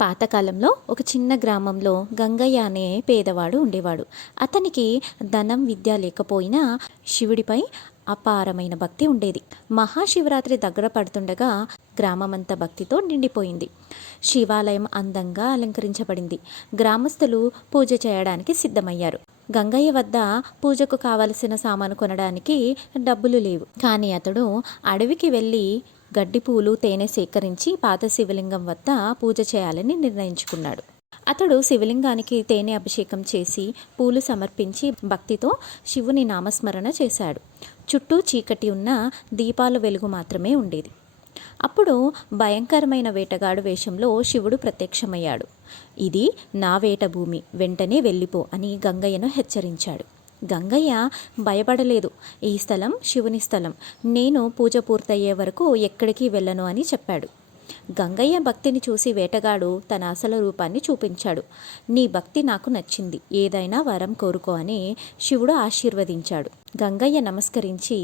పాతకాలంలో ఒక చిన్న గ్రామంలో గంగయ్య అనే పేదవాడు ఉండేవాడు. అతనికి ధనం విద్య లేకపోయినా శివుడిపై అపారమైన భక్తి ఉండేది. మహాశివరాత్రి దగ్గర పడుతుండగా గ్రామమంతా భక్తితో నిండిపోయింది. శివాలయం అందంగా అలంకరించబడింది. గ్రామస్తులు పూజ చేయడానికి సిద్ధమయ్యారు. గంగయ్య వద్ద పూజకు కావలసిన సామాను కొనడానికి డబ్బులు లేవు. కానీ అతడు అడవికి వెళ్ళి గడ్డి పూలు తేనె సేకరించి పాత శివలింగం వద్ద పూజ చేయాలని నిర్ణయించుకున్నాడు. అతడు శివలింగానికి తేనె అభిషేకం చేసి పూలు సమర్పించి భక్తితో శివుని నామస్మరణ చేశాడు. చుట్టూ చీకటి ఉన్న దీపాల వెలుగు మాత్రమే ఉండేది. అప్పుడు భయంకరమైన వేటగాడు వేషంలో శివుడు ప్రత్యక్షమయ్యాడు. ఇది నా వేట భూమి, వెంటనే వెళ్ళిపో అని గంగయ్యను హెచ్చరించాడు. గంగయ్య భయపడలేదు. ఈ స్థలం శివుని స్థలం, నేను పూజ పూర్తయ్యే వరకు ఎక్కడికి వెళ్ళను అని చెప్పాడు. గంగయ్య భక్తిని చూసి వేటగాడు తన అసలు రూపాన్ని చూపించాడు. నీ భక్తి నాకు నచ్చింది, ఏదైనా వరం కోరుకో అని శివుడు ఆశీర్వదించాడు. గంగయ్య నమస్కరించి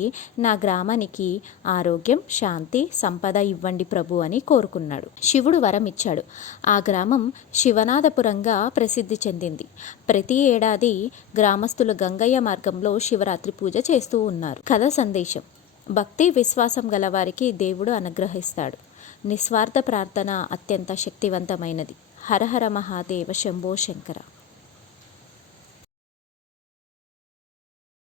నా గ్రామానికి ఆరోగ్యం, శాంతి, సంపద ఇవ్వండి ప్రభు అని కోరుకున్నాడు. శివుడు వరం ఇచ్చాడు. ఆ గ్రామం శివనాథపురంగా ప్రసిద్ధి చెందింది. ప్రతి ఏడాది గ్రామస్తులు గంగయ్య మార్గంలో శివరాత్రి పూజ చేస్తూ ఉన్నారు. కథ సందేశం: భక్తి విశ్వాసం గలవారికి దేవుడు అనుగ్రహిస్తాడు. నిస్వార్థ ప్రార్థన అత్యంత శక్తివంతమైనది. హర హర మహాదేవ శంభో శంకర.